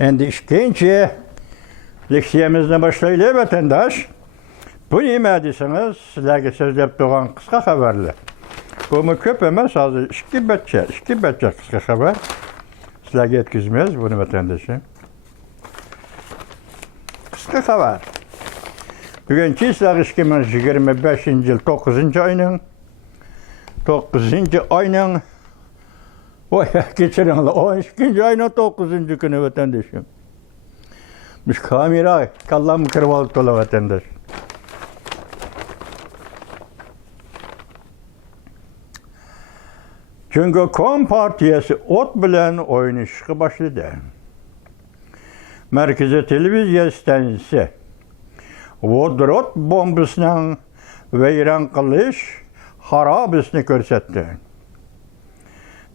Endi ikkinchi leksiyamizni boshlaylik vatandosh. Bu nima deseniz, sizlarga so'zlab turgan qisqa xabarlar. Bu ko'p emas, hozir ikki betcha qisqa xabar. Sizlarga yetkazmaymiz buni vatandoshim. Qisqa xabar. Bugungi sizlar 2025-yil 9-oyning kechiringlar, 12-oyning 9-kuni vatandoshim. Biz kamera kallam kirib olib to'la vatandosh. Cumhuriyet Partiyasi ot bilan o'ynashga boshladi. Markaziy televiziya stansiyasi vodorod bombasining vayron qilish xarobasini ko'rsatdi.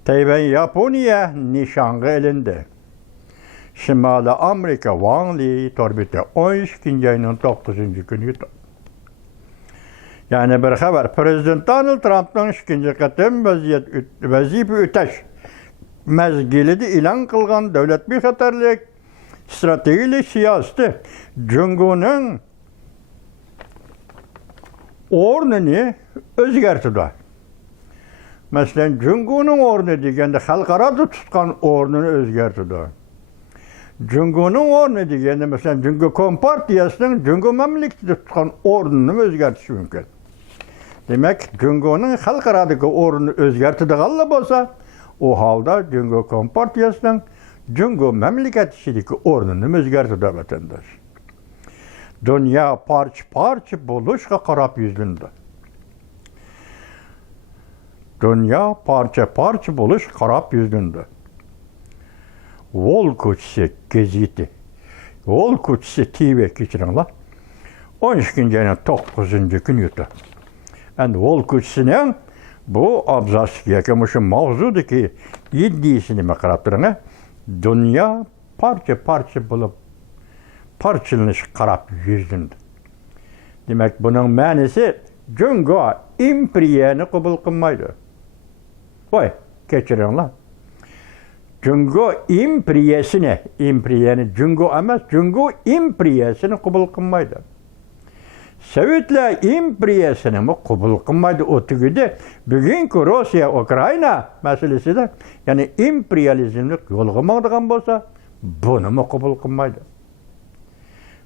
Tayvan Yaponiya nishonga ilindi. Shimoliy Amerika Wangli orbita 12-oyning 9-kuni yutdi. Yani bir xabar, Prezident Donald Trump'ның ikinci qatim vazifa o'tash mezgilida e'lon qilgan davlat bexatarlik strategik siyosati Cumhuriyet'ning o'rnini o'zgartirdi. Masalan, Cumhuriyet'ning o'rni deganda xalqaro tutgan o'rnini o'zgartirdi. Cumhuriyet'ning o'rni deganda masalan Cumhuriyet Kompartiyasining Cumhuriyet mamlakatida tutgan o'rnini o'zgartirish mumkin. Demek, Cumhuriyet'ning xalqarodagi o'rnini o'zgartiradiganlar bo'lsa, o holda Cumhuriyet Kompartiyasining Cumhuriyet mamlakati ichidagi o'rnini o'zgartirdi vatandosh. Dunyo parcha bo'lishga qarab yuzlandi. Dunyo parcha bo'lish qarab yuzlandi. Vol ko'chisi gazeti. Vol ko'chisi TV kechiringlar. 12-oyning 9-kuni yutdi. Endi Vol ko'chisining bu abzasiga yoki shu mavzudagi iddiasini nima qarab turing. Dunyo parcha bo'lib parchalanishga qarab yuzlandi. Demak, buning ma'nosi Cumhuriyet imperiyani qabul qilmaydi. Voy, kechiringlar. Cumhuriyet imperiyani Cumhuriyet emas, Cumhuriyet imperiyasini qabul qilmaydi. Sovetlar imperiyasini qabul qilmaydi. O'tigida bugungi Rossiya Ukraina masalasida, ya'ni imperializmni yo'lga qo'yadigan bo'lsa, buni qabul qilmaydi.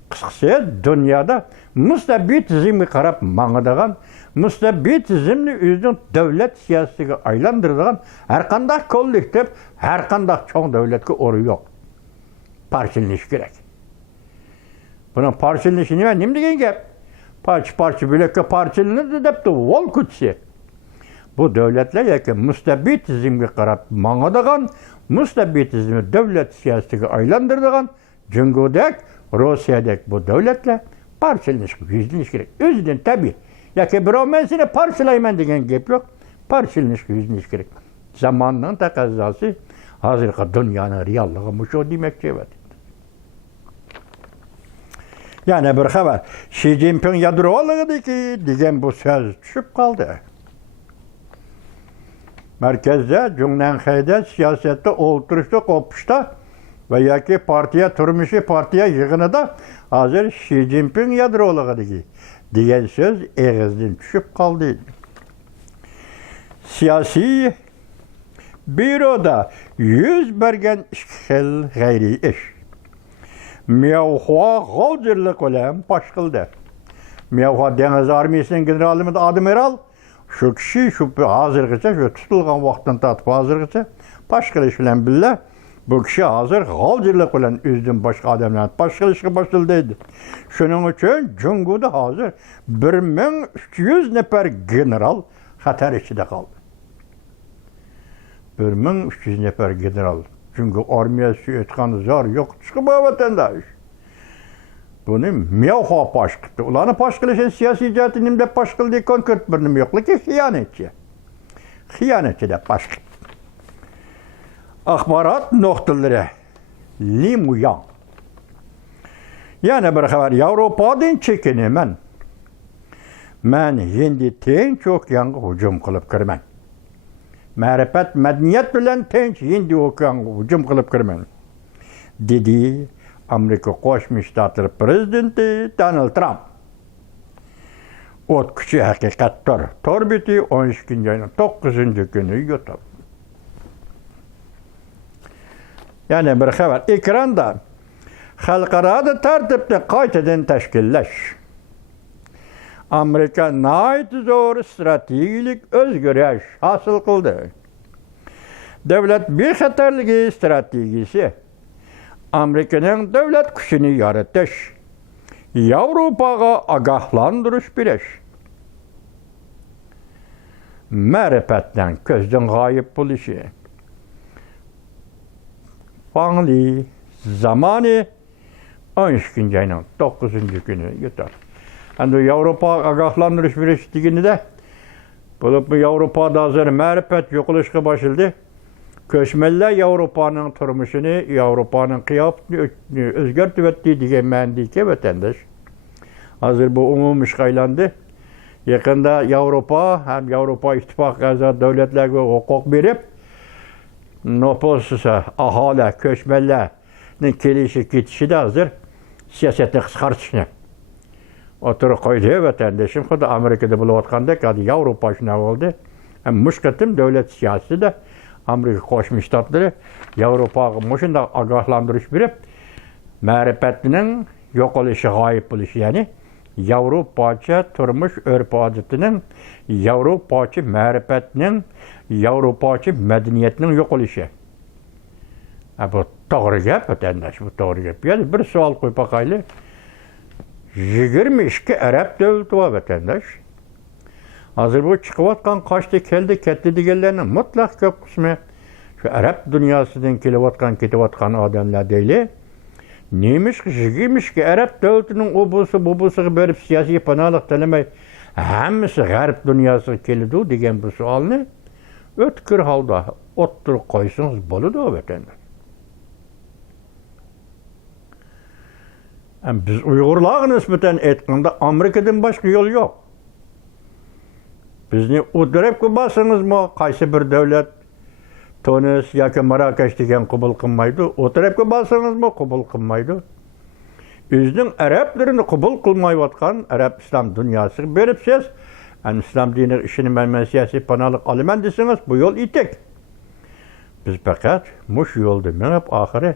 Qisqasi, dunyoda mustabidizmga qarab mangadigan, mustabidizmni o'zining davlat siyosatiga aylantiradigan har qanday kollektiv, har qanday cho'ng davlatga o'rin yo'q. Parchalanish kerak. Buni parchalanishi nima degan gap? Parcha bo'lakka parchalanadi debdi Vol ko'chisi. Bu davlatlar yoki mustabidizmga qarab mangadigan, mustabidizmni davlat siyosatiga aylantiradigan Cumhuriyet Rossiyadagi bu davlatlar parchalanishga yuzlanish kerak. O'zidan tabiiy. Yoki birov men seni parchalayman degan gap yo'q. Parchalanishga yuzlanish kerak. Zamonning taqozosi hozirgi dunyoning realligi shu demakchi emas. Yani bir xabar, Xi Jinping yadroligidagi degan bu so'z tushib qoldi. Markazda Junanxayda siyosatda o'ltirishda qo'pishda va yoki partiya yig'inida hozir Xi Jinping yadroligidagi degan so'z eg'izdan tushib qoldi. Siyosiy byuroda yuz bergan ikki xil g'ayriy ish. Miyavxo g'oldirlik bilan bosh qildi. Miyavxo dengiz armiyasining generali admiral shu kishi hozirgacha tutilgan vaqtdan tortib hozirgacha bosh qilish bilan birga bu kishi hozir g'oldirlik bilan o'zidan boshqa odamlarni bosh qilishga boshladi. Shuning uchun Cumhuriyetda hozir 1300 nafar general xatar ichida qoldi. 1300 nafar general. Çünkü armiyasi etkan zor yok çıkıp vatandaş. Bunu Miyavxo baş qildi. Ularni baş qilishi siyosiy jihatdan nimda baş qildi konkret bir nima yo'qligi xiyonatchi. Xiyonatchi deb baş qildi. Axborot nuqtalari Limuyang. Yana bir xabar, Yevropadan chekinaman. Men endi tinch okeanga hujum qilib kiraman. Ma'rifat, madaniyat bilan tinch Hind okeanga hujum qilib kiraman. dedi Amerika Qo'shma Shtatlar prezidenti Donald Trump. O't kuchi haqiqatdir. Torbiti 12 ayning 9-kuni yutib. Yani bir xabar ekranda xalqaro tartibni qaytadan tashkillash. Amerika nəhayət zo'r strategik o'zgarish hosil qildi. Davlat bexatarligi strategiyasi Amerikaning davlat kuchini yaratish, Yevropaga ogohlantirish berish, ma'rifatdan ko'zdan g'oyib bo'lishi, fangli zamani 12 ayning 9-kuni yutar. Endi Yevropa ogohlantirish berish deganida bo'lib Yevropada hozir ma'rifat yo'qolishga boshildi. Ko'chmanlar Yevropaning turmushini, Yevropaning qiyofatini o'zgartirib o'tdi degan ma'nodagi vatandosh. Hozir bu umumiy ishga aylandi. Yaqinda Yevropa ham Yevropa ittifoqi a'zo davlatlarga huquq berib, nopolsa aholi ko'chmanlarning kelishi ketishida hozir siyosatni qisqartirishni o'tirib qo'ydi vatandoshim. Xuddi Amerikada bo'layotgandek, hozir Yevropa shunaqa bo'ldi. Mushkatim davlat siyosatida Amerika Qo'shma Shtatlari Yevropaga shunday ogohlantirish berib, ma'rifatning yo'qolishi, g'oyib bo'lishi, ya'ni Yevropacha turmush urf-odatining, Yevropacha ma'rifatning, Yevropacha madaniyatning yo'qolishi. Bu to'g'ri gap, vatandosh, bu to'g'ri gap. Yani bir savol qo'yib boqaylik. 22 arab davlati bor vatandosh. Hozir bu chiqayotgan qochdi keldi ketdi deganlarning mutlaq ko'p qismi shu arab dunyosidan kelayotgan ketayotgan odamlar deyli. Neymiş ki arab davlatining bu busiga berib siyosiy panohlik tilamay hammasi g'arb dunyosiga keladi degan bu savolni o'tkir holda o'ttirib qo'ysangiz bo'ladi vatandosh. Biz Uyg'urlarga nisbatan aytganda Amerikadan boshqa yo'l yo'q. Bizni o'tirib ko'rmasingizmi, qaysi bir davlat Tunis yoki Marokash degan qabul qilmaydi. O'tirib ko'rmasingizmi, qabul qilmaydi. Bizning arablarini qabul qilmayotgan arab islom dunyosiga beribsiz. İslam dini ishini men siyosiy panohlik olaman desangiz, bu yo'l etik. Biz faqat mush yo'lda menib oxiri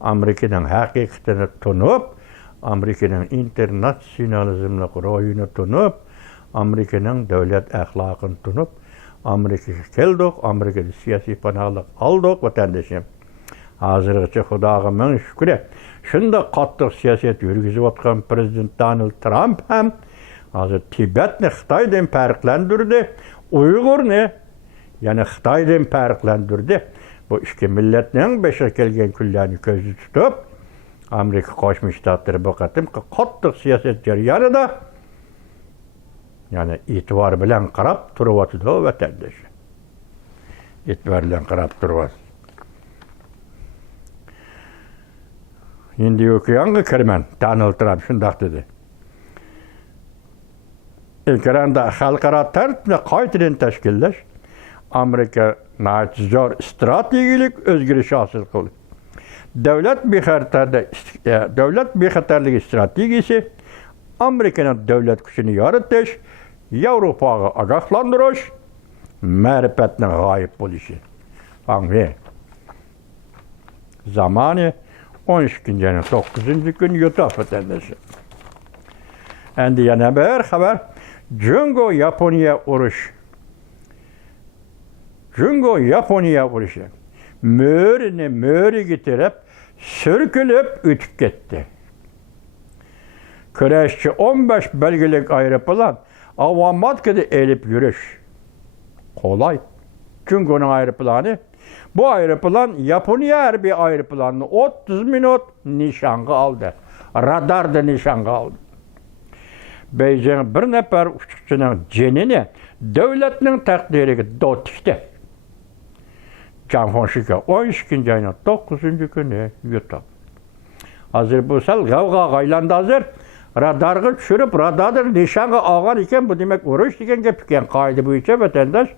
Amerikaning haqiqatini tunib, Amerikaning internasionalizmni ro'yini tunib, Amerikaning davlat axloqini tunib, Amerikaga keldik, Amerikada siyosiy panohlik oldik vatandoshim. Hozirgacha Xudoga ming shukr. Shunda qattiq siyosat yurgizayotgan prezident Donald Trump ham hozir Tibetni Xitoydan farqlantirdi, Uyg'urni yana Xitoydan farqlantirdi. Bu ikki millatning beshiga kelgan kunlarni ko'zda tutib, Amerika Qo'shma Shtatlari bu qatim qattiq siyosat jarayonida yani e'tibor bilan qarab turyapti vatandosh. E'tibor bilan qarab turyapti. Endi o'qiyanga kirman. Donald Trump shunday dedi. Ekranda xalqaro tartibni qaytadan tashkillash Amerika natijar strategik o'zgarish hosil qildi. Davlat bexatarligi strategiyasi Amerikaning davlat kuchini yaratish, Yevropaga ogohlantirish, ma'rifatning g'oyib bo'lishi. Fangli zamani 12 ayning 9-kuni yutib vatandoshi. Endi yana bir xabar. Jungo Yaponiya urushi. Jungo Yaponiya urushi. Mo'ri getirib, sürkülüp o'tib ketdi. Kurashchi 15 belgilik aeroplan avtomatikada elib yurish. Qolay. Jungoning aeroplanı. Bu aeroplan Yaponiya harbiy aeroplanini 30 minut nishonga oldi. Radarda nishonga oldi. Beijing bir nafar uçuşçunun cenini devletinin takdiriga dotishdi. Janfonshika 12 ayning 9-kuni yutib. Hozir bu sal g'avg'oga aylandi hozir. Radarga tushirib, radarda nishonga olgan ekan, bu demak urush degan gap ekan. Qoida bo'yicha vatandosh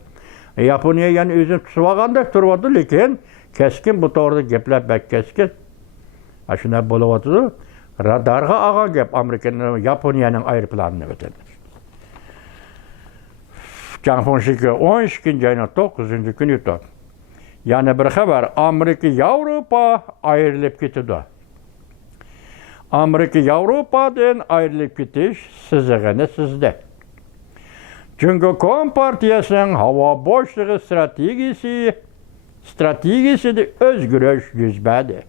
Yaponiya yani o'zini tutib olganda turibdi, lekin keskin bu to'g'rida gaplar bak keskin. Aşına buluvatı radarga ağa gep Amerikanın, Japoniyanın aeroplanını ötendir. Janfonşiki 12. ayının 9. günü yutar. Yani bir haber Amerika Avrupa ayrılıp gitti. Amerika Avrupa'dan ayrılıp gidiş sizigini sizde. Çünkü Kompartiyasının hava boşluğu stratejisi de özgürlük yüzbedi.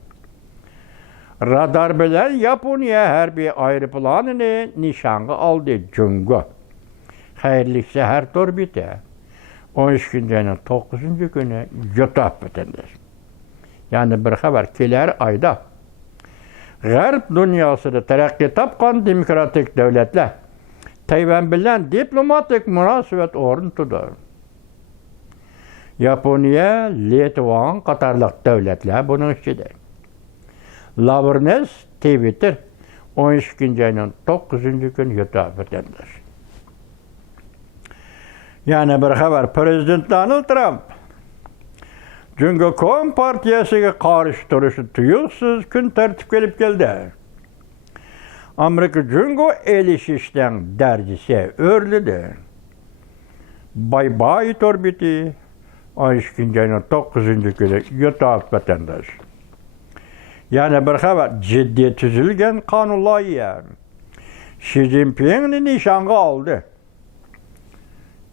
Radar bilen Japonya her bir aeroplanını nişanı aldı çünkü. Hayırlısı her torbite. 13. ayının 9. günü yutap bitendir. Yani bir haber keler ayda. Garp dünyasında terakki tapkan demokratik devletler Tayvan bilen diplomatik münasebet orun tutar. Japonya, Litvan qatarlıq devletler bunun içidir. Laverness Twitter 12. ayının 9. günü yutap bitendir. Yani bir haber Prezident Donald Trump çünkü Kompartiyası'na karşı duruşu tuyuksuz gün tertip gelip geldi. Amerika çünkü elişişten dercisi örlüdü. Bay bay torbiti 12. ayının 9. günü yutaq vatandaş. Yani bir haber ciddi tüzülgen kanunlayı. Xi Jinping'ni nişanı aldı.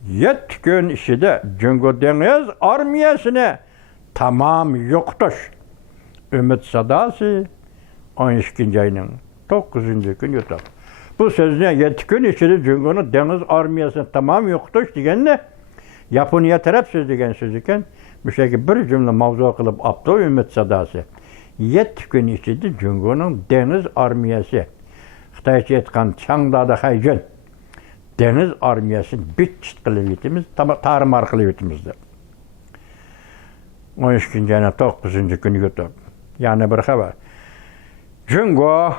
7 gün içinde Cumhur Deniz Armiyası'na tamam yoktur. Ümit Sadası 12. ayının 9. günü yutar. Bu sözüne 7 gün içinde Cumhur Deniz Armiyası'na tamam yoktur diyenle Japonya taraf söz degen sözüken bu şekilde bir cümle mavzu kılıp aptı Ümit Sadası. 7 gün içinde Cumhur'un Deniz Armiyası Xitayça etkan Çangda'da haycın Deniz Armiyası'nı bitçit kılıvitimiz, tarım kılıvitimizdir. 13. ayının 9. günü yutup. Yani bir haber. Çünkü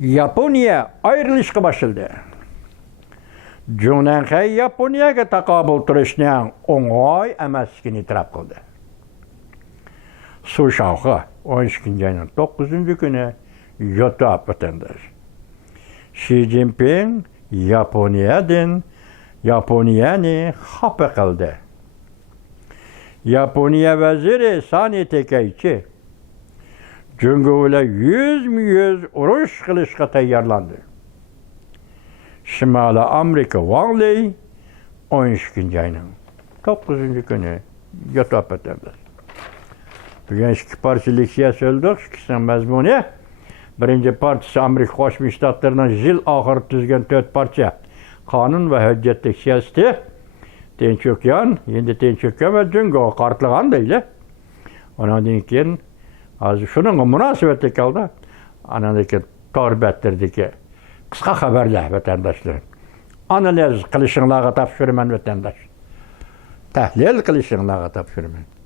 Japonya ayrılışka başladı. Cumhuriyet Japonya'ya takabül turuşnayan oğay emaskini itiraf kıldı. Su şavkı 13. ayının 9. günü yutup vatandaş. Xi Jinping Japonya'nı hapı kıldı. Japonya veziri Sani Takaichi çünkü öyle 100 uruş kılışka tayyarlandı. Şimali Amerika Wang Lei 13. ayının 9. günü yutup vatandaş. Bugün iki partilik siyasi öldük, ikisinden mezmuni. Birinci partisi Amerika Qo'shma Shtatlarının yıl ahırı tüzgen 4 partiya kanun ve hüccetlik siyaseti tençökyan, endi tençökyan ve cüngü qartlıgan deyli. Ondan keyin hozir şunun münasebeti kaldı. Andan keyin torbettirdiki qisqa haberler vatandaşlar. Analiz qilishinglarga topshiraman vatandaş. Tahlil qilishinglarga topshiraman.